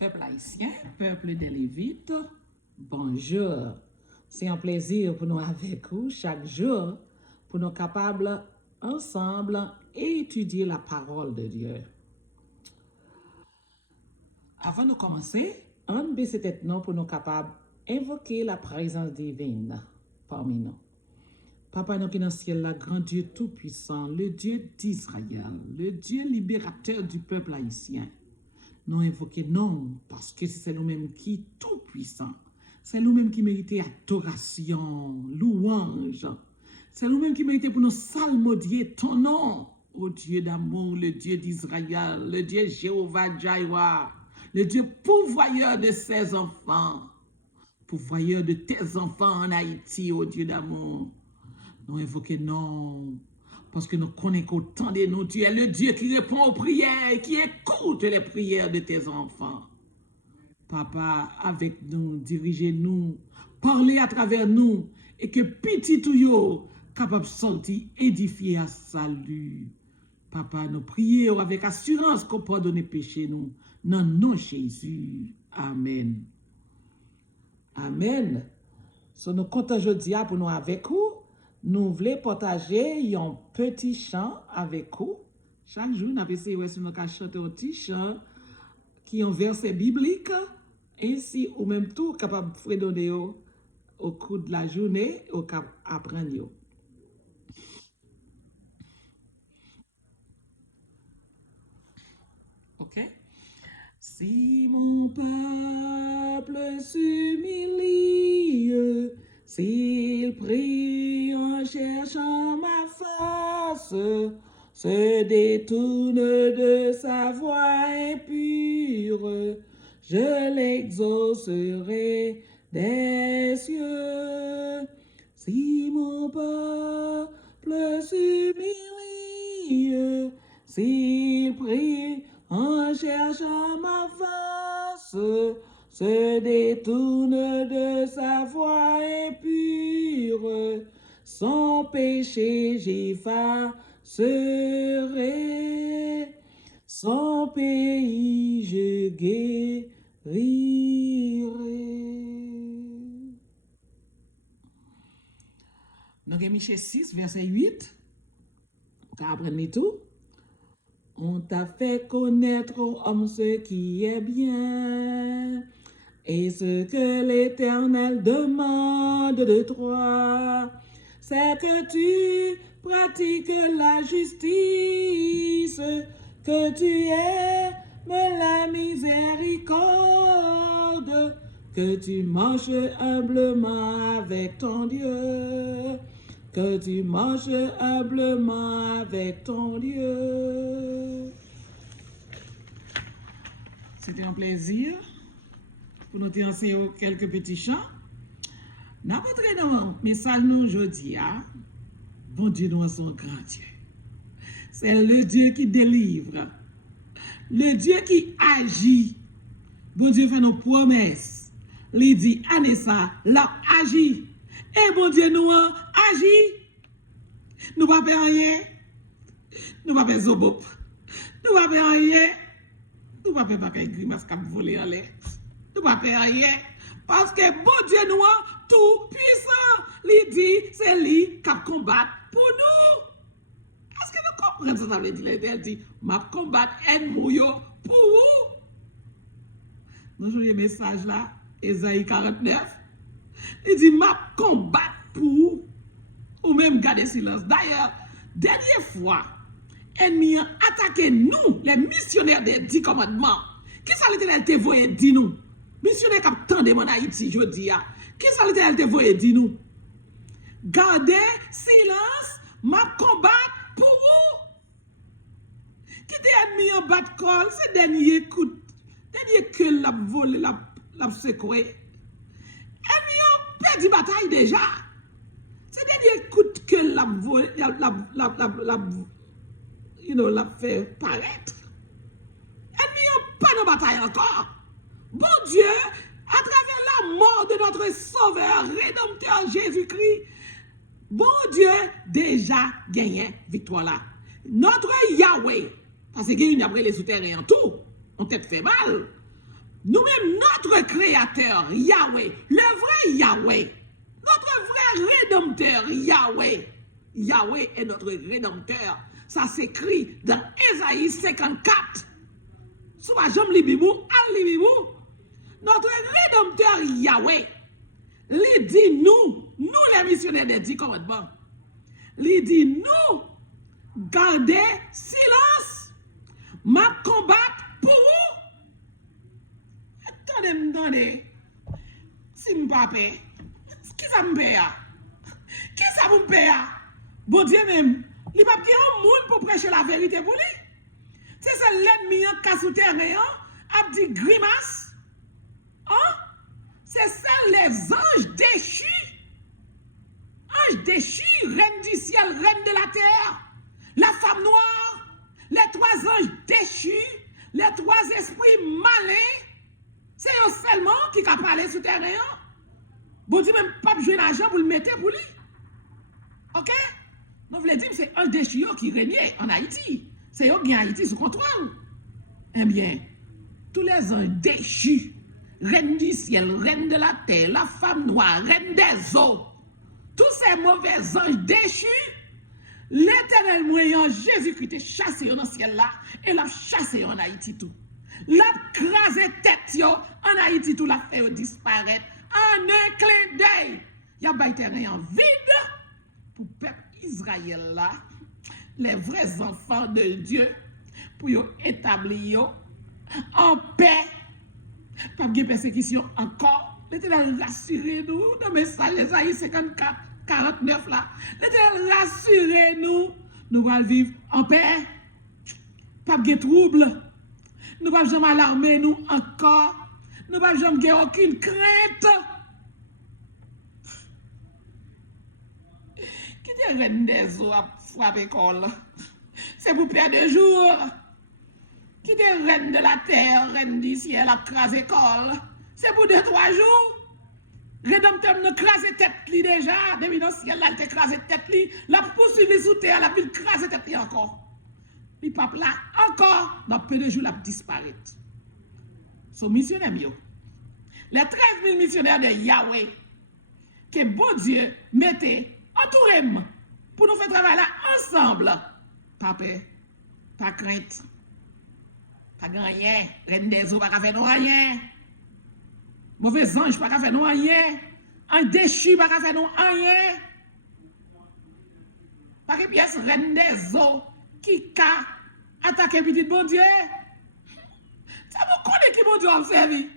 Peuple haïtien, peuple des Lévites, bonjour. C'est un plaisir pour nous avec vous chaque jour pour nous capables ensemble étudier la parole de Dieu. Avant de commencer, on baisse tête nous pour nous capables invoquer la présence divine parmi nous. Papa, nous qui dans le ciel, le grand Dieu tout-puissant, le Dieu d'Israël, le Dieu libérateur du peuple haïtien. Nous invoquons non, parce que c'est nous-mêmes qui tout-puissant. C'est nous-mêmes qui méritons adoration, louange. C'est nous-mêmes qui méritons pour nous salmodier ton nom, ô Dieu d'amour, le Dieu d'Israël, le Dieu Jéhovah Jireh, le Dieu pourvoyeur de ses enfants, pourvoyeur de tes enfants en Haïti, ô Dieu d'amour. Nous invoquons non, parce que nous connaissons qu'autant de nous, tu es le Dieu qui répond aux prières et qui écoute les prières de tes enfants. Papa, avec nous, dirigez-nous, parlez à travers nous, et que petit ou yo, capable de sortir, édifier à salut. Papa, nous prions avec assurance qu'on pardonne péché nous. Non, non, Jésus. Amen. Amen. So, nous comptons aujourd'hui pour nous avec vous. Nous voulons partager un petit chant avec vous. Chaque jour, nous avons essayé de chanter un petit chant qui est un verset biblique, ainsi ou même tout capable de fredonner au cours de la journée, au cap apprendre. OK? Si mon peuple s'humilie, s'il prie en cherchant ma face, se détourne de sa voie impure, je l'exaucerai des cieux. Si mon peuple s'humilie, s'il prie en cherchant ma face, se détourne de sa voie impure, son péché j'effacerai, son pays je guérirai. Donc, Michée 6, verset 8, vous apprenez tout. On t'a fait connaître, ô homme, ce qui est bien, et ce que l'Éternel demande de toi, c'est que tu pratiques la justice, que tu aimes la miséricorde, que tu marches humblement avec ton Dieu, que tu marches humblement avec ton Dieu. C'était un plaisir pour nous enseigner quelques petits chants. Nous avons dans le message nous aujourd'hui. Bon Dieu, nous sommes grand Dieu. C'est le Dieu qui délivre, le Dieu qui agit. Bon Dieu fait nos promesses. Il dit, Anessa, l'a agi. Et bon Dieu, nous agit. Nous ne pouvons pas rien. Nous ne pouvons pas zobop. Nous ne pouvons pas rien. Nous ne pouvons pas faire grimace qui voler en l'air. Nous ne pouvons pas rien. Parce que bon Dieu, nous tout puissant. Il dit, c'est lui qui combat pour nous. Est-ce que nous comprenons ça? Ça veut dire, il dit, m'a combattre ennemi pour vous. Nous jouons le message là, Ésaïe 49. Il dit, m'a combattre pour vous. Ou même garder silence. D'ailleurs, dernière fois, ennemi a attaqué nous, les missionnaires des 10 commandements. Qui ça l'Éternel te voyait dit nous? Missionnaire qui attendent en Haïti, je dis. Qui ça l'Éternel te voyait dit nous? Gardez silence, m'a combattre pour vous. Qui t'est ennemi en bas de col, c'est dernier coup, dernier que l'a volé, l'a secoué. Ennemi a perdu bataille déjà. C'est dernier coup que l'a volé, l'a fait paraître. Ennemi a pas de bataille encore. Bon Dieu, à travers la mort de notre Sauveur, Rédempteur Jésus-Christ, bon Dieu déjà gagné victoire là. Notre Yahweh, parce que il y a les souterrains en tout, on t'a fait mal. Nous-mêmes, notre Créateur, Yahweh, le vrai Yahweh, notre vrai Rédempteur, Yahweh. Yahweh est notre Rédempteur. Ça s'écrit dans Ésaïe 54. Soit j'aime les bibou, al les bibou. Notre Rédempteur, Yahweh, lui dit nous les missionnaires des 10 commandements, lui dit nous, gardez silence, m'a combattre pour vous. Attendez. Si je ne pas payer, qui ça me paye? Qui ça me paye? Bon Dieu même, il n'y a pas un monde pour prêcher la vérité pour lui. C'est l'ennemi qui a sous terre, a dit grimace. Hein? C'est ça les anges déchus. Anges déchus, reine du ciel, reine de la terre. La femme noire, les 3 anges déchus, les 3 esprits malins. C'est eux seulement qui a parlé sous terre. Bon Dieu même pas jouer l'argent pour le mettre pour lui. Ok? Nous voulons dire que c'est un déchu qui régnait en Haïti. C'est eux qui ont Haïti sous contrôle. Eh bien, tous les anges déchus, reine du ciel, reine de la terre, la femme noire, reine des eaux, tous ces mauvais anges déchus, l'Éternel moyen Jésus-Christ est chassé dans le ciel là et l'a chassé en Haïti tout. L'a crasé tête en Haïti tout, l'a fait disparaître en un clin d'œil. Il y a un terrain en vide pour le peuple Israël là, les vrais enfants de Dieu, pour établir en paix. Pas de persécution encore. L'Éternel rassure nous dans le message Ésaïe 54, 49 là. L'Éternel rassure nous. Nous allons vivre en paix. Pas de trouble. Nous ne pouvons jamais alarmer nous encore. Nous ne pouvons jamais avoir aucune crainte. Qui dit reine des eaux à frapper col? C'est pour perdre de jour. Qui dit reine de la terre, reine du ciel à craser col? C'est pour 2-3 jours. Rédempteur nous crase tête li déjà. Depuis dans le ciel, là, il te crase tête li. La poursuivi sous terre, la ville crase tête li encore. Il pape là encore, dans peu de jours, la disparaître. Son missionnaire, les 13 000 missionnaires de Yahweh, que bon Dieu mettez entouré pour nous faire travailler là ensemble. Pas peur, pas crainte, pas rien, reine des eaux, pas faire non rien. Mauvais ange, pas faire non rien. Un déchu, pas faire non rien. Pas que pièce reine des eaux qui a attaqué petit bon Dieu. Ça vous connaît qui bon Dieu a servi.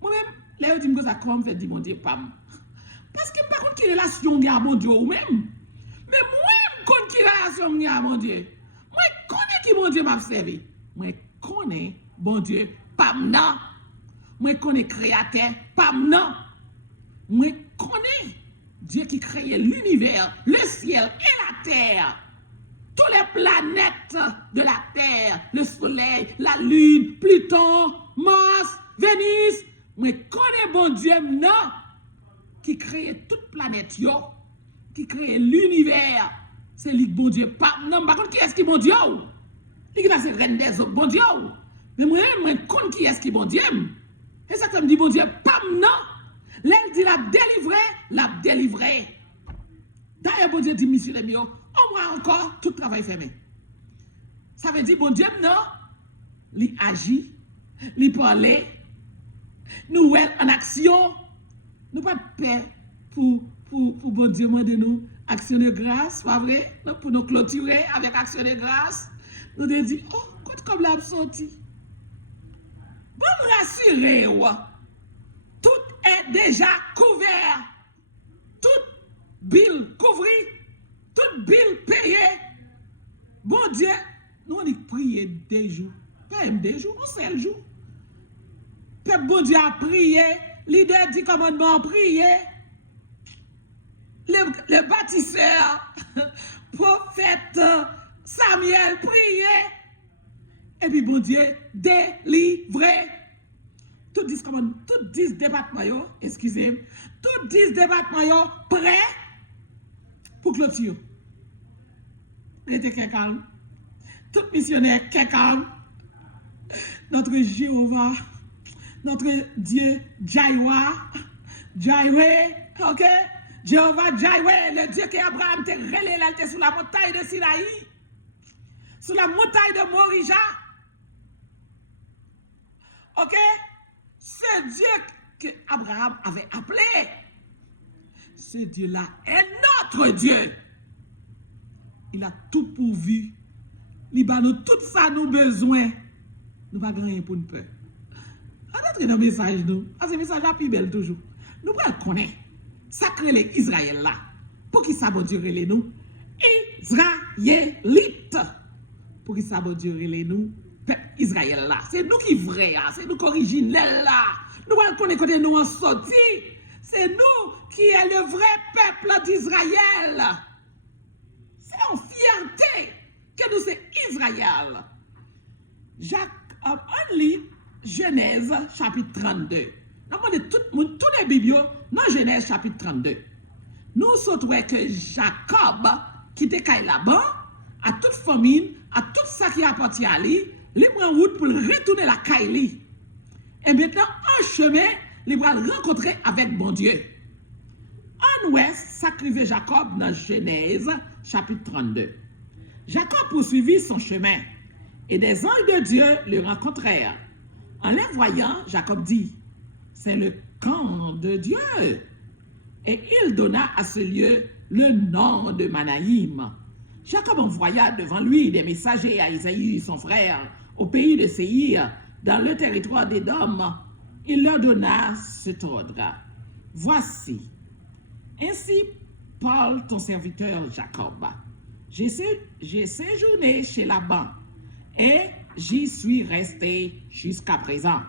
Moi-même, là, je dis que ça comme fait dire bon Dieu, pam. Parce que par contre, qui relation il y a bon Dieu ou même. Mais moi, je connais qui relation il y a bon Dieu. Moi, je connais qui bon Dieu m'a servi. Moi, je connais bon Dieu, pam non. Moi, je connais créateur, pam non. Moi, je connais Dieu qui créait l'univers, le ciel et la terre. Toutes les planètes de la terre, le soleil, la lune, Pluton, Mars, Vénus. Moi, je connais bon Dieu, non, qui crée toute planète, yo, qui crée l'univers. C'est lui, bon Dieu, pas. Non, par contre, qui est-ce qui bon Dieu? Lui qui est reine des autres, bon Dieu. Mais moi, je connais qui est-ce qui bon Dieu. Et ça, ça me dit, bon Dieu, pas, non. Là, il dit, la délivré. D'ailleurs, bon Dieu dit, monsieur le mieux, on voit encore tout travail fermé. Ça veut dire, bon Dieu, non, il agit, il parle, nous en action. Nous pas de paix pour bon Dieu demander nous action de grâce, pas vrai? Pour nous clôturer avec action de grâce. Nous devons dire, oh, écoute comme l'a sorti. Bon, me rassurer, tout est déjà couvert. Toute bill couvrie, toute bill payée. Bon Dieu, nous on prié des jours, pas même des jours, un seul jour. Peuple bon Dieu a prié, leader dit commandement prié. Le bâtisseur, prophète Samuel prié. Et puis bon Dieu délivré. Tout 10 départements, excusez-moi, tout 10 départements prêts pour clôture. Restez calme. Tout missionnaire calme. Notre Jéhovah, notre Dieu Jireh, ok? Jéhovah Jireh, le Dieu qu'Abraham te relé là, sous la montagne de Sinaï, sous la montagne de Morija. Ok? Ce Dieu que Abraham avait appelé, ce Dieu-là est notre Dieu. Il a tout pourvu. Il a nous tout ça nous besoin. Nous pas rien pour nous peur. On entre dans le message nous. Parce que le message là plus belle toujours. Nous pas connaître sacré les Israël là. Pour qui ça bon Dieu les nous Israélites. Pour qui ça bon Dieu les nous peuple Israël là. C'est nous qui vrai là, c'est nous qui originel là. Nous pas connaître côté nous en sorti. C'est nous qui est le vrai peuple d'Israël. C'est en fierté que nous c'est Israël. On lit Genèse chapitre 32. Nous demandons tous les Bibles dans Genèse chapitre 32. Nous sautons que Jacob qui était là-bas, à toute famine, à tout ça qui appartient à lui, il prend route pour retourner la Kaili. Et maintenant, en chemin, il va rencontrer avec bon Dieu. En ouest, sacrifié Jacob dans Genèse chapitre 32. Jacob poursuivit son chemin et des anges de Dieu le rencontrèrent. En les voyant, Jacob dit, c'est le camp de Dieu. Et il donna à ce lieu le nom de Manaïm. Jacob envoya devant lui des messagers à Isaïe, son frère, au pays de Séir, dans le territoire d'Édom. Il leur donna cet ordre. Voici, ainsi parle ton serviteur Jacob. J'ai séjourné chez Laban et j'y suis resté jusqu'à présent.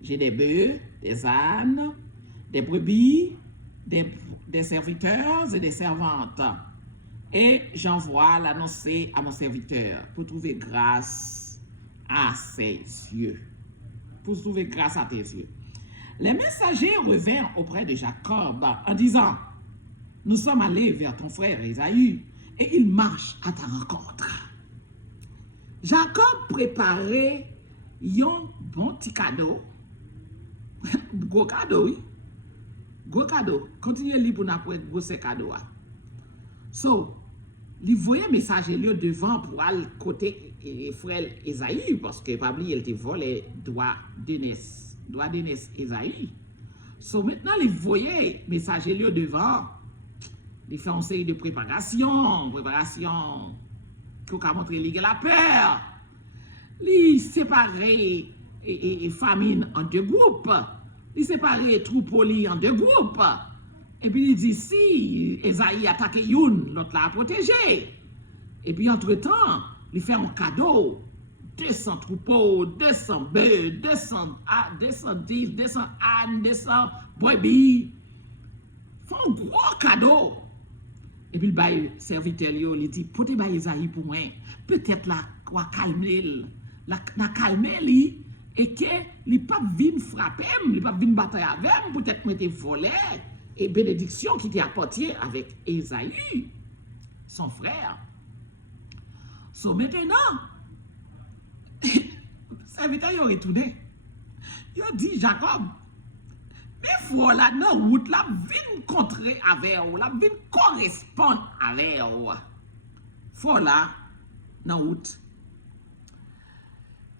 J'ai des bœufs, des ânes, des brebis, des serviteurs et des servantes. Et j'envoie l'annoncer à mon serviteur pour trouver grâce à ses yeux. Pour trouver grâce à tes yeux. Les messagers revinrent auprès de Jacob en disant, nous sommes allés vers ton frère Ésaü et il marche à ta rencontre. Jacob préparait un bon petit cadeau. Gros cadeau, oui. Gros cadeau. Continuez à lire pour nous pour être gros cadeau. So, il voyait un messager devant pour aller côté frère Ésaü parce que pas oublier il te volé droit d'Enes Ésaü. So maintenant il voyait messager devant, il fait une série de préparations qui a montré la peur. Il séparait famine en deux groupes. Il séparait troupeau en deux groupes. Et puis il dit si Ésaü attaque une, l'autre l'a protégé. Et puis entre-temps, il fait un cadeau. 200 troupeaux, 200 bœufs, 210, 200 ânes, 200 brebis. Il fait un gros cadeau. Et puis le serviteur lui dit, portez Ésaü pour moi. Peut-être là, quoi calmer, la calmer lui, et que il pas venir frapper, il pas venir batailler avec, peut-être qu'il était volé. Et bénédiction qui était apportée avec Ésaü, son frère. So maintenant, le serviteur a retourné. Il a dit, Jacob, mais faut là, dans route, là, vine contrer avec vous, là, vine correspondre avec vous. Faut là, dans route.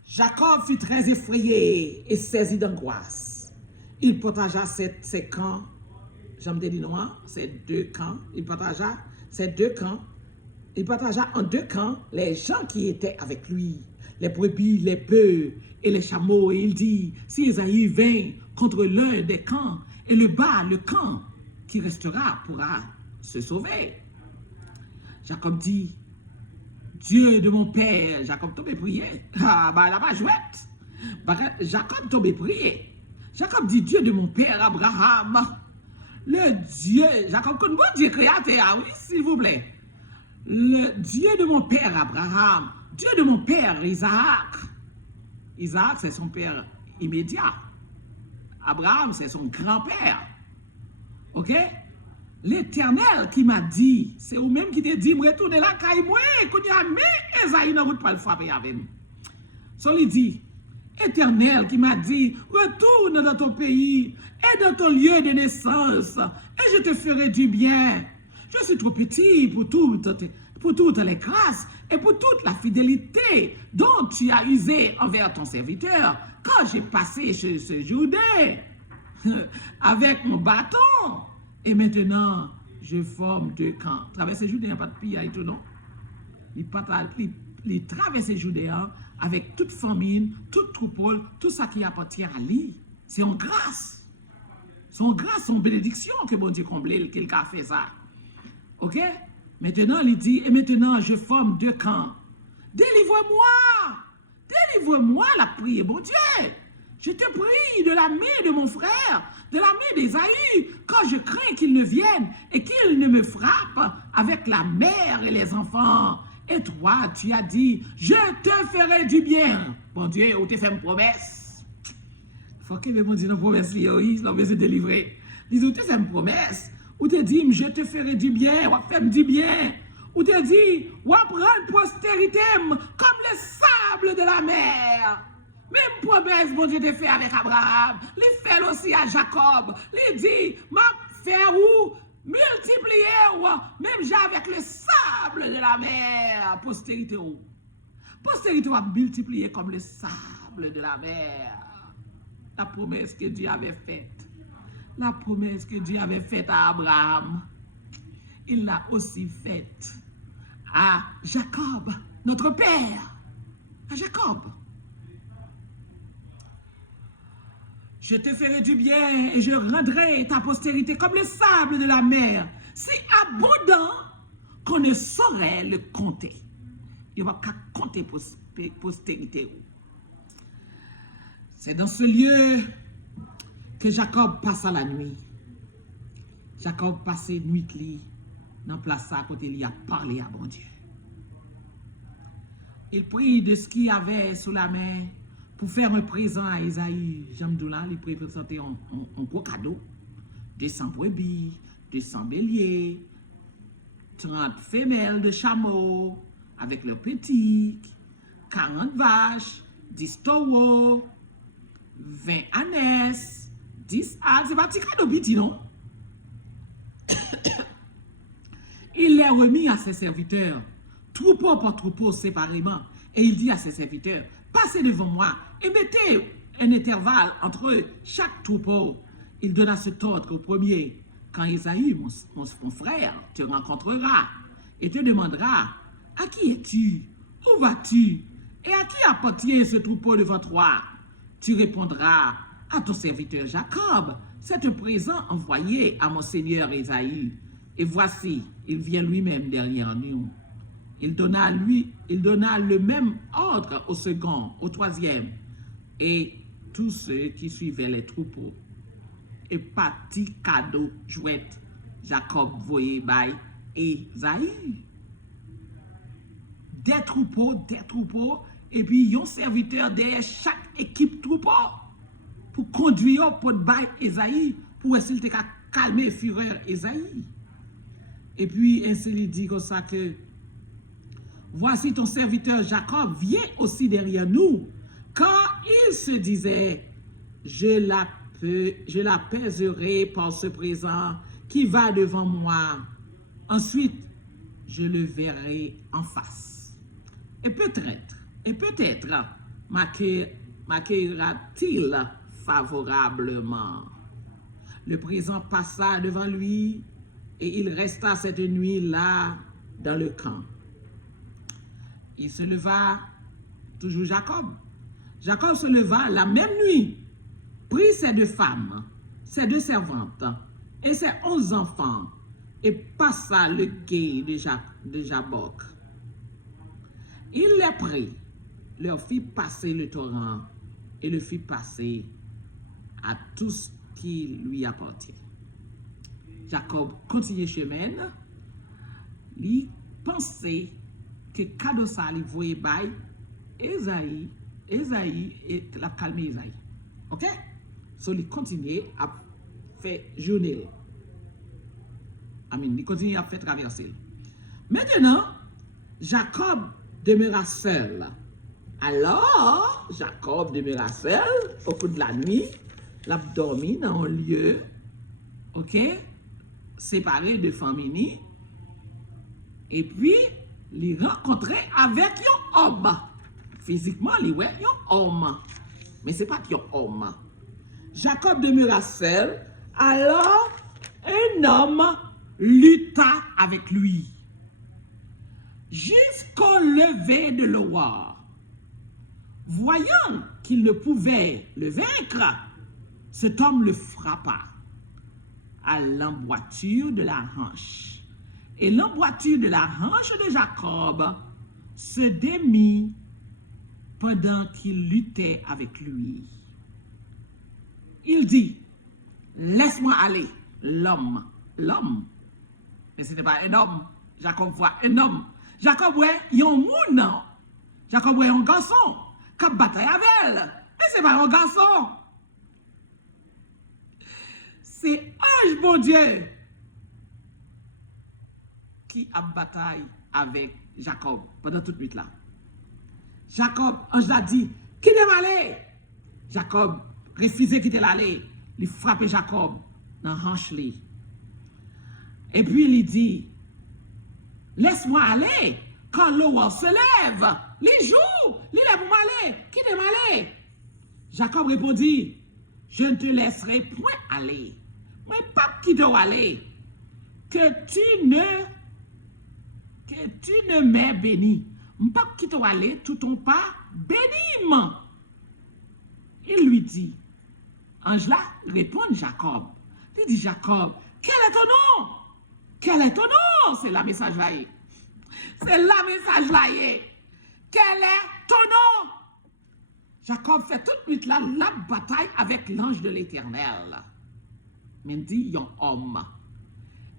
Jacob fut très effrayé et saisi d'angoisse. Il partagea ses camps. J'aime te dire non, c'est deux camps. Il partagea en deux camps les gens qui étaient avec lui, les brebis, les bœufs et les chameaux. Et il dit, si Ésaü vint contre l'un des camps et le camp qui restera pourra se sauver. Jacob dit, Dieu de mon père, Jacob tombe prier. Ah, bah, là-bas, jouette. Jacob tombe prier. Jacob dit, Dieu de mon père, Abraham. Le Dieu, Jacob, qu'on bon Dieu créateur, oui, s'il vous plaît. Le Dieu de mon père Abraham, Dieu de mon père Isaac. Isaac, c'est son père immédiat. Abraham, c'est son grand-père. Ok? L'Éternel qui m'a dit, c'est ou même qui te dit, me retourner la caille, moi, qu'on y a mis Ésaü dans route pour le frapper avec moi. So, il dit, Éternel qui m'a dit, retourne dans ton pays et dans ton lieu de naissance, et je te ferai du bien. Je suis trop petit pour toutes les grâces et pour toute la fidélité dont tu as usé envers ton serviteur quand j'ai passé chez ce Jourdain avec mon bâton. Et maintenant, je forme 2 camps. Traverser Jourdain, il n'y a pas de pays à tout, non? Il traverse Jourdain avec toute famine, toute troupeau, tout ça qui appartient à lui. C'est en grâce. C'est en grâce, en bénédiction que bon Dieu comble, qu'il a fait ça. Ok? Maintenant, il dit, et maintenant, je forme 2 camps. Délivre-moi! Délivre-moi, la prière, bon Dieu! Je te prie de la main de mon frère, de la main d'Ésaü, quand je crains qu'il ne vienne et qu'il ne me frappe avec la mère et les enfants. Et toi, tu as dit, je te ferai du bien. Bon Dieu, ou te fait une promesse. Faut que mon Dieu, une promesse, il a besoin de délivrer. Dis, ou te fait une promesse. Ou te dit, je te ferai du bien, ou faire du bien. Ou te dit, ou prendre postérité comme le sable de la mer. Même promesse, mon Dieu, te fait avec Abraham. Il fait aussi à Jacob. Il dit, ma faire où multiplier ou même avec le sable de la mer. Postérité où? Postérité va multiplier comme le sable de la mer. La promesse que Dieu avait faite. La promesse que Dieu avait faite à Abraham, il l'a aussi faite à Jacob, notre père. À Jacob. Je te ferai du bien et je rendrai ta postérité comme le sable de la mer, si abondant qu'on ne saurait le compter. Il ne va pas compter postérité. C'est dans ce lieu que Jacob passa la nuit. Jacob passait nuit dans la place à côté, il a parlé à bon Dieu. Il prit de ce qu'il y avait sous la main pour faire un présent à Esaü. Jamdoula, il présentait un gros cadeau. 200 brebis, 200 béliers, 30 femelles de chameaux avec leurs petits, 40 vaches, 10 taureaux, 20 ânesses, 10 ânes. C'est pas un petit cadeau petit, non? Il les remit à ses serviteurs, troupeau par troupeau séparément. Et il dit à ses serviteurs, passez devant moi et mettez un intervalle entre chaque troupeau. Il donna cet ordre au premier. Quand Esaü, mon frère, te rencontrera et te demandera, à qui es-tu? Où vas-tu? Et à qui appartient ce troupeau devant toi? Tu répondras à ton serviteur Jacob, c'est un présent envoyé à mon seigneur Esaü. Et voici, il vient lui-même derrière nous. Il donna le même ordre au second, au troisième, et tous ceux qui suivaient les troupeaux. Et parti cadeau jouette, Jacob voyait by Esaü. Des troupeaux, et puis un serviteur derrière chaque équipe troupeau pour conduire pour by Esaü, pour essayer de calmer la fureur Esaü. Et puis, ainsi il dit comme ça que voici ton serviteur Jacob vient aussi derrière nous, car il se disait, je l'apaiserai par ce présent qui va devant moi. Ensuite, je le verrai en face. Et peut-être, m'accueillera-t-il favorablement. Le présent passa devant lui et il resta cette nuit-là dans le camp. Il se leva, toujours Jacob. Jacob se leva la même nuit, prit ses 2 femmes, ses 2 servantes et ses 11 enfants et passa le gué de Jabbok. Il les prit, leur fit passer le torrent et le fit passer à tout ce qui lui appartient. Jacob continue chemin, il pensait que cadeau ça lui voyait by Esaü et la calmer Esaü. OK? So il continue à faire journée. Amen. Il continue à faire traverser. Maintenant, Jacob demeura seul Alors, Jacob demeura seul au cours de la nuit, l'a dormi dans un lieu, ok, séparé de famille, et puis, il rencontrait avec un homme. Physiquement, il ouais un homme. Mais ce n'est pas un homme. Jacob demeura seul, alors un homme lutta avec lui. Jusqu'au lever de l'aurore. Voyant qu'il ne pouvait le vaincre, cet homme le frappa à l'emboîture de la hanche. Et l'emboîture de la hanche de Jacob se démit pendant qu'il luttait avec lui. Il dit, laisse-moi aller, l'homme. Mais ce n'est pas un homme. Jacob voit un homme. Jacob voit un moun. Jacob voit un garçon qui a bataille avec elle. Mais ce n'est pas un garçon. C'est ange, bon Dieu, qui a bataille avec Jacob pendant toute nuit là. Jacob, ange l'a dit, qui est allé? Jacob refusé quitter l'aller. Il frappe Jacob dans la hanche. Et puis il dit, laisse-moi aller quand l'aurore se lève. Les jours, il est pour m'aller. Qui est allé? Jacob répondit, je ne te laisserai point aller. Moi, pas qui doit aller. Que tu ne m'aies béni. Pas qui doit aller, tout ton pas béni. Il lui dit, Angela répond Jacob. Il dit Jacob, quel est ton nom? Quel est ton nom? C'est la message là. C'est la message là. Quel est ton nom? Jacob fait toute nuit là la bataille avec l'ange de l'Éternel. Mais il dit, il y a un homme.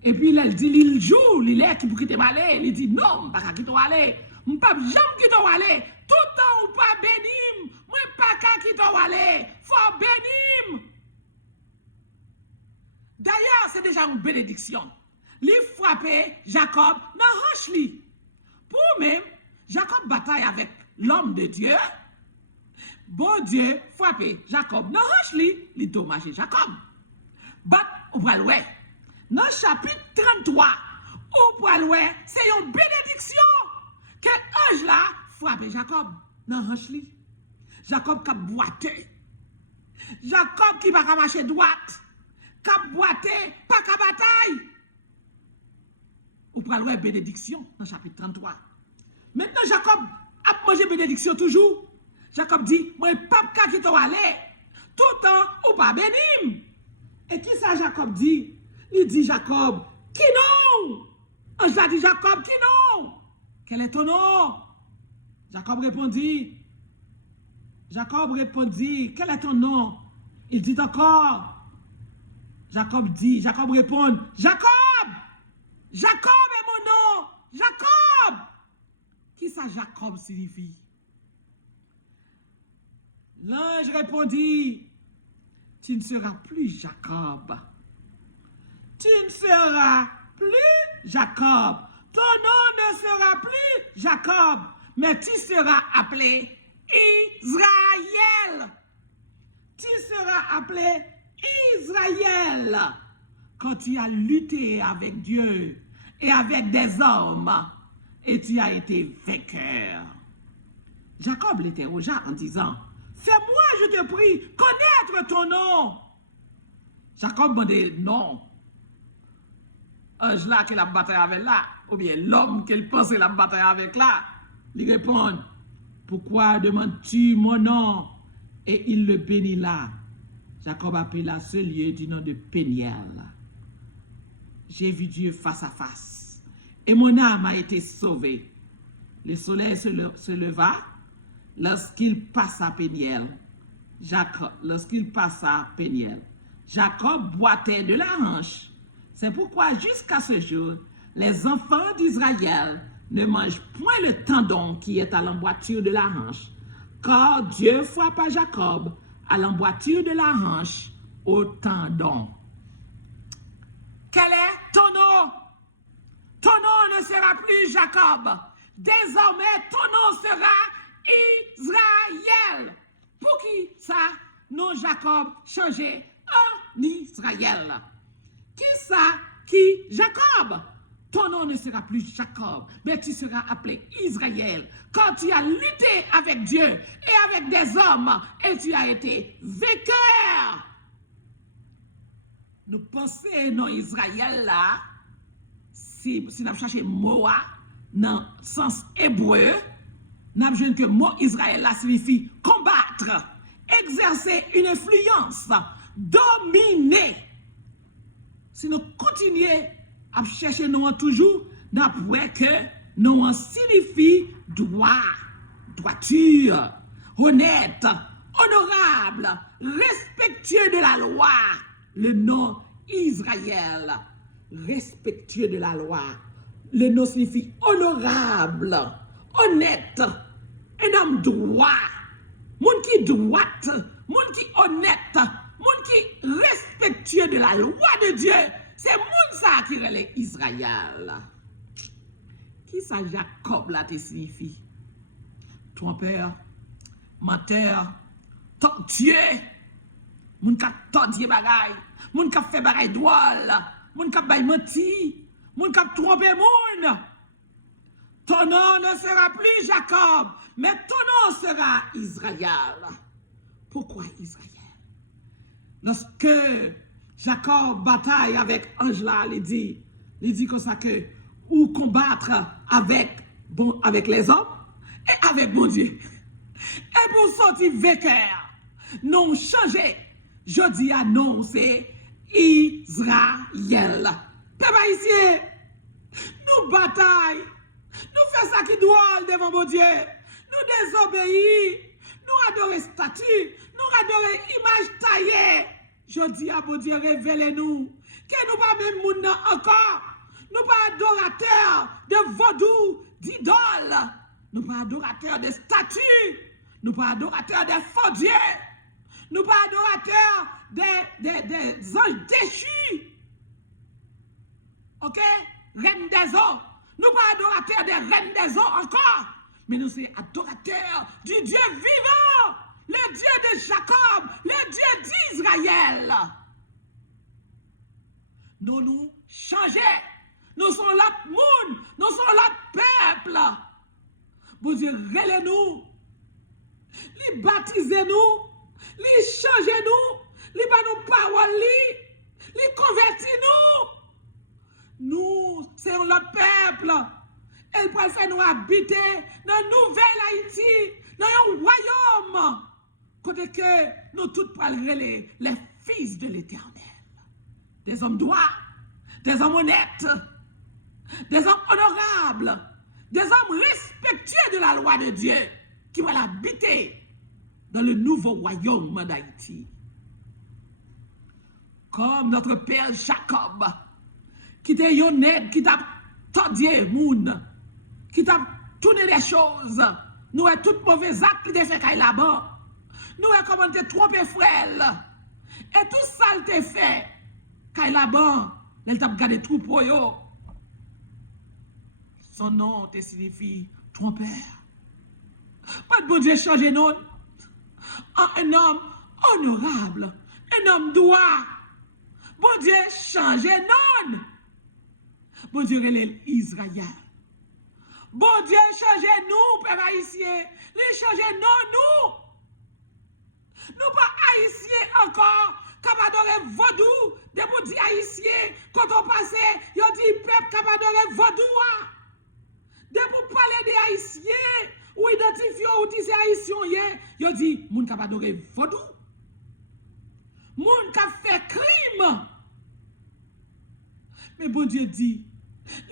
Et puis il dit, il joue, il est qui pour quitter aller. Il dit, non, pas qui doit aller. Je ne peux jamais qui doit aller. Tout le temps ou pas bénim. Moi, pas qui doit aller. Faut bénim. D'ailleurs, c'est déjà une bénédiction. Il frappait Jacob dans la hanche. Pour même, Jacob bataille avec l'homme de Dieu. Bon Dieu frappait Jacob dans la hanche. Il dommage Jacob. But, on va le voir. Dans le chapitre 33, on va le voir, c'est une bénédiction que l'ange là frappe Jacob dans la hanche. Jacob qui a boité. Jacob qui va marcher droite. Qui a boité, pas qu'à bataille. On va le voir bénédiction dans le chapitre 33. Maintenant, Jacob a mangé bénédiction toujours. Jacob dit, moi, pas qu'à qui doit aller. Tout le temps, ou pas bénim. Et qui ça Jacob dit? Il dit Jacob, qui non? Ange a dit Jacob, qui non? Quel est ton nom? Jacob répondit, quel est ton nom? Il dit encore, Jacob répond, Jacob est mon nom, Jacob. Qui ça Jacob signifie? L'ange répondit, tu ne seras plus Jacob. Tu ne seras plus Jacob. Ton nom ne sera plus Jacob, mais tu seras appelé Israël. Tu seras appelé Israël quand tu as lutté avec Dieu et avec des hommes et tu as été vainqueur. Jacob l'interrogea en disant, fais-moi, je te prie, connaître ton nom. Jacob demandait non. Ange là qui la bataille avec là, ou bien l'homme qu'il pensait la bataille avec là, il répond, pourquoi demandes-tu mon nom? Et il le bénit là. Jacob appela ce lieu du nom de Péniel. J'ai vu Dieu face à face, et mon âme a été sauvée. Le soleil se leva lorsqu'il passa Péniel. Jacob boitait de la hanche. C'est pourquoi jusqu'à ce jour, les enfants d'Israël ne mangent point le tendon qui est à l'emboîture de la hanche, car Dieu frappa Jacob à l'emboîture de la hanche au tendon. Quel est ton nom? Ton nom ne sera plus Jacob. Désormais, ton nom sera Israël. Pour qui ça, non Jacob changé en Israël? Qui ça qui Jacob? Ton nom ne sera plus Jacob, mais tu seras appelé Israël. Quand tu as lutté avec Dieu et avec des hommes, et tu as été vainqueur. Nous pensons dans Israël là, si nous cherchons Moa dans le sens hébreu, nous avons que le mot Israël là signifie combattre, exercer une influence, dominer. Si nous continuons à chercher nous toujours, nous avons que nous signifie droit, droiture, honnête, honorable, respectueux de la loi. Le nom Israël, respectueux de la loi. Le nom signifie honorable, honnête, un homme droit, monde qui droite, monde qui honnête, monde qui respectueux de la loi de Dieu. C'est monde ça qui relève Israël. Qui ça Jacob là te signifie? Trompeur, menteur, tortueux. Moun ka tordie bagay, moun ka fait bagay drôle, moun ka bay menti, moun ka tromper moun. Ton nom ne sera plus Jacob, mais ton nom sera Israël. Pourquoi Israël? Lorsque Jacob bataille avec Angela, il dit comme ça que ou combattre avec les hommes et avec mon Dieu. Et pour sortir vainqueur, non changer. Je dis à non, c'est Israël. Peuple ici, nous bataille, nous faisons ça qui doit devant mon Dieu, nous désobéissons, nous adorons statut, nous adorons image taillée. Je dis à mon Dieu, révélez-nous, que nous pas même moun encore, nous pas adorateurs de vaudou, d'idoles, nous pas adorateurs de statues, nous pas adorateurs de faux dieux. Nous pas adorateurs des anges déchus. Ok? Reine des eaux. Nous pas adorateurs des reines des eaux encore. Mais nous sommes adorateurs du Dieu vivant. Le Dieu de Jacob. Le Dieu d'Israël. Nous changer. Nous sommes l'autre monde. Nous sommes l'autre peuple. Vous dire, relez-nous. Les baptisez-nous. Li change nous, li ba nous parole li convertit nous. Nous, c'est notre peuple. Elle peut faire nous habiter dans une nouvelle Haïti, dans un royaume. Côté que nous tous parlerons les fils de l'Éternel. Des hommes droits, des hommes honnêtes, des hommes honorables, des hommes respectueux de la loi de Dieu qui vont habiter dans le nouveau royaume d'Haïti. Comme notre père Jacob, qui était honnête, qui t'a tordié moun, qui t'a tourné les choses. Nous avons tout mauvais actes qui t'a fait là-bas. Nous avons comment te tromper frère. Et tout ça t'a fait là-bas. Elle t'a gardé troupeau yo. Son nom te signifie trompeur. Pas de bon Dieu changer non. Un homme honorable, un homme droit. Bon Dieu change non. Bon Dieu relève Israël. Bon Dieu change nous, peuple haïtien. Il change non nous. Nous pas haïtiens encore, comme adorer vaudou. Des bon Dieu haïtien, quand on passe, il dit peuple comme adorer vaudou. De pour parler des haïtiens. Ou identifier ou dit c'est haïtien, yo dit moun ka adoré vaudou. Moun ka fait crime. Mais bon Dieu dit,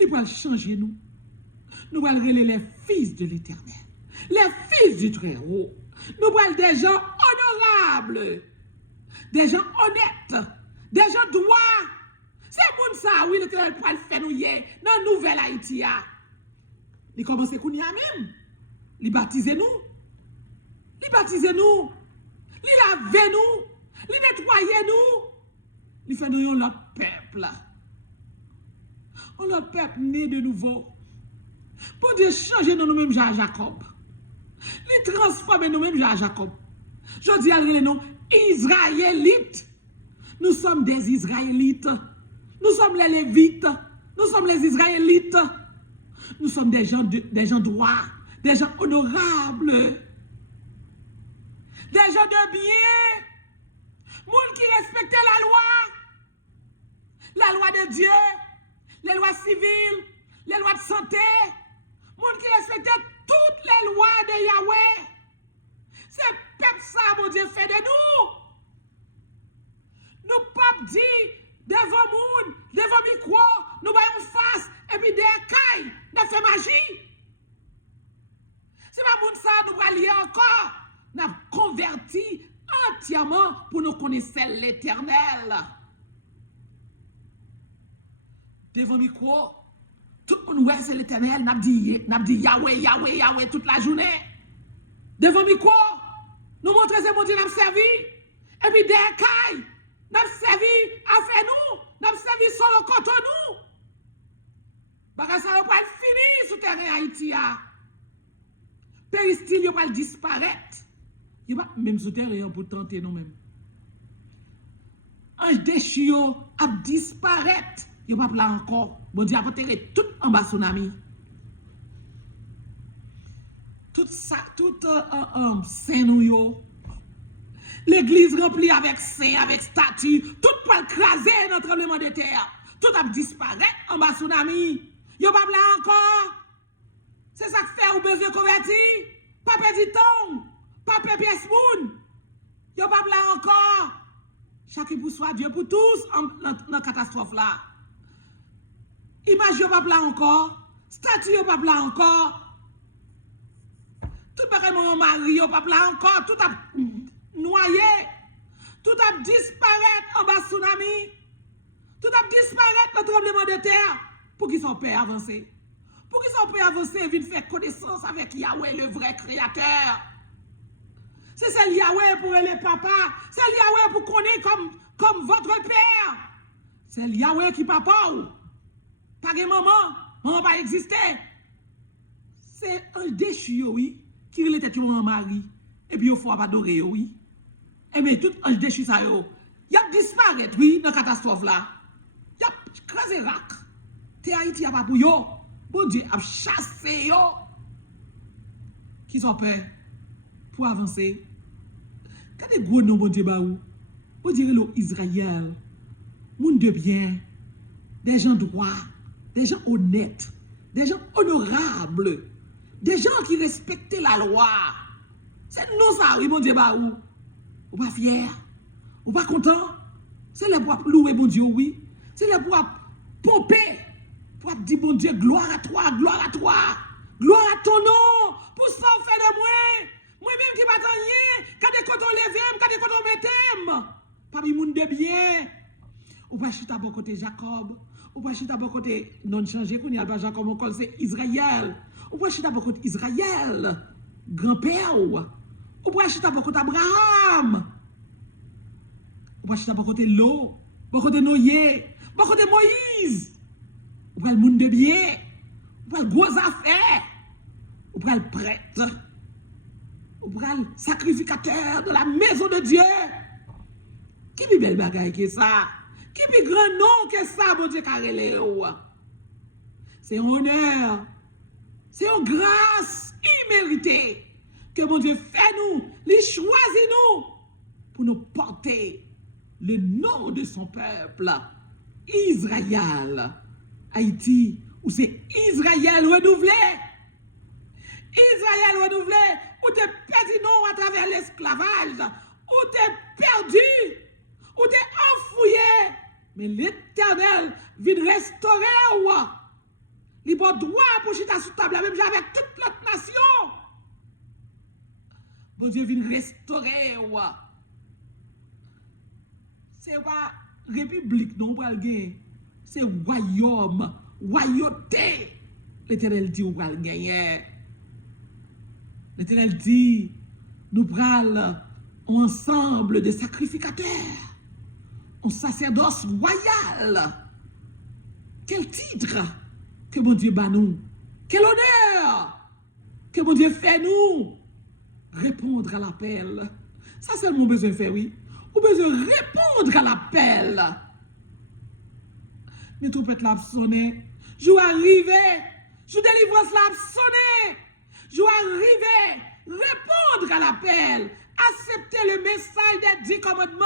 il va changer nous. Nous allons relayer les fils de l'Éternel, les fils du Très-Haut. Nous allons des gens honorables, des gens honnêtes, des gens droits. C'est moun ça, oui, l'Éternel pour le faire nous dans la nouvelle Haïti. Il commence à kounia même. Li baptise nous, li lave nous, li nettoye nous, li fait nous l'autre peuple. On le peuple né de nouveau. Pour Dieu changer nous-mêmes Jacob. Il transforme nous-mêmes à Jacob. Je dis à nous, Israélites. Nous sommes des Israélites. Nous sommes les Lévites. Nous sommes les Israélites. Nous sommes des gens droits, des gens honorables, des gens de bien, monde qui respectent la loi de Dieu, les lois civiles, les lois de santé, monde qui respectent toutes les lois de Yahweh. C'est peuple ça, mon Dieu, fait de nous. Nous pas dit devant monde, devant micro, nous voyons face, et puis des cailles, nous fait magie. C'est pas monde ça, nous allons lire encore. Nous avons converti entièrement pour nous connaître l'Éternel. Devant micro, tout le monde ouais, c'est l'Éternel, nous dit Yahweh, Yahweh, Yahweh toute la journée. Devant micro, nous montrons ce bon Dieu nous servi, et puis des cailles, nous servi à faire nous avons servi sur le canton nous. Parce que ça va pas fini sur le terrain Haïti. Péristyle, il va disparaître. Il va même sur le terrain pour tenter nous-mêmes. Ange déchu a disparaître. Il va pas encore. Bon Dieu a enterré tout en bas son ami. Tout ça, tout saint nous. L'église remplie avec saints, avec statues, tout pour écraser dans le tremblement de terre. Tout a disparu en bas tsunami. Yo pas là encore. C'est ça que fait ou besoin converti. Pas perdu temps. Pas perdu pièce moun. Yo pas là encore. Chacun pour soi, Dieu pour tous dans la catastrophe là. Image yo pas là encore. Statue yo pas là encore. Tout pareil mon mari yo pas là encore. Tout a noyé, tout a disparaître en bas tsunami, tout a disparaître dans le tremblement de terre, pour qu'ils soient prêts à avancer. Pour qu'ils soient prêts à avancer, ils viennent faire connaissance avec Yahweh, le vrai créateur. C'est celle Yahweh pour les papas, c'est Yahweh pour connaître comme votre père. C'est Yahweh qui papa ou. Pas de maman pas exister. C'est un déchu, oui, qui est tête en mari, et puis il faut pas adorer, oui. Et bien, tout ange déchu ça yo. Y a disparaître, oui, dans la catastrophe là. Y a crasé rac. Te Haïti a pas pour yo. Bon Dieu a chassé yo. Qui sont peur pour avancer. Quand des gros noms, bon Dieu, bah ou. Bon Dieu, le Israël. Monde de bien. Des gens droits. Des gens honnêtes. Des gens honorables. Des gens qui respectent la loi. C'est nous ça, oui, bon Dieu, bah ou. Ou pas fier, ou pas content. C'est là pour louer bon Dieu, oui. C'est là pour pomper, pour dire bon Dieu, gloire à toi, gloire à toi, gloire à ton nom, pour ça fait de moi. Moi-même qui pas rien, quand des côtés levé, quand des côtés mettem. Parmi monde de bien. Ou pas chita bon côté Jacob, ou pas chita bon côté non changé, qu'on y a pas Jacob, on c'est Israël. Ou pas chita bon côté Israël, grand-père. Ou pas chita bon côté Abraham. Ou pas chita bon côté Lot, bon côté Noé, bon côté Moïse. Ou pas le monde de bien. Ou pas le gros affaire. Ou pas le prêtre. Ou pas le sacrificateur de la maison de Dieu. Qui est belle bagaille que ça? Qui est grand nom que ça, bon Dieu, carré. C'est un honneur. C'est une grâce imméritée. Que mon Dieu fait nous, il choisit nous pour nous porter le nom de son peuple, Israël. Haïti, où c'est Israël renouvelé. Israël renouvelé, où tu es perdu non à travers l'esclavage, où tu es perdu, où tu es enfouillé. Mais l'Éternel vient restaurer. Il a droit pour chita sous table, même avec toute l'autre nation. Bon Dieu vient restaurer. C'est pas république, non, c'est royaume, royauté. L'Éternel dit, on va le gagner. L'Éternel dit, nous prenons ensemble de sacrificateurs, un sacerdoce royal. Quel titre que mon Dieu bat nous. Quel honneur que mon Dieu fait nous. Répondre à l'appel. Ça, c'est mon besoin de faire, oui. Ou besoin de répondre à l'appel. Mais tout peut être sonné. Je vais arriver. Je délivrance l'a sonné. Je vais arriver. Répondre à l'appel. Accepter le message des 10 commandements.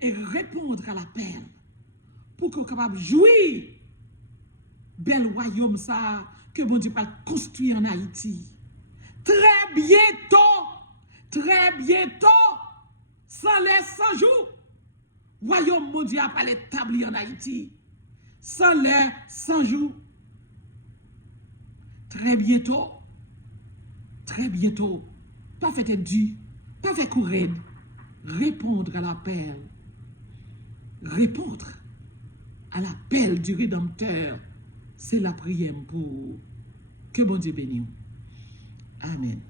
Et répondre à l'appel. Pour qu'on soit capable de jouir. Bel royaume ça. Que bon Dieu va construire en Haïti. Très bientôt, sans les 100 jours, royaume mondial va l'établir en Haïti. Sans les 100 jours. Très bientôt, pas fait dû, pas fait courir, répondre à l'appel. Répondre à l'appel du Rédempteur, c'est la prière pour que bon Dieu bénisse. Amen.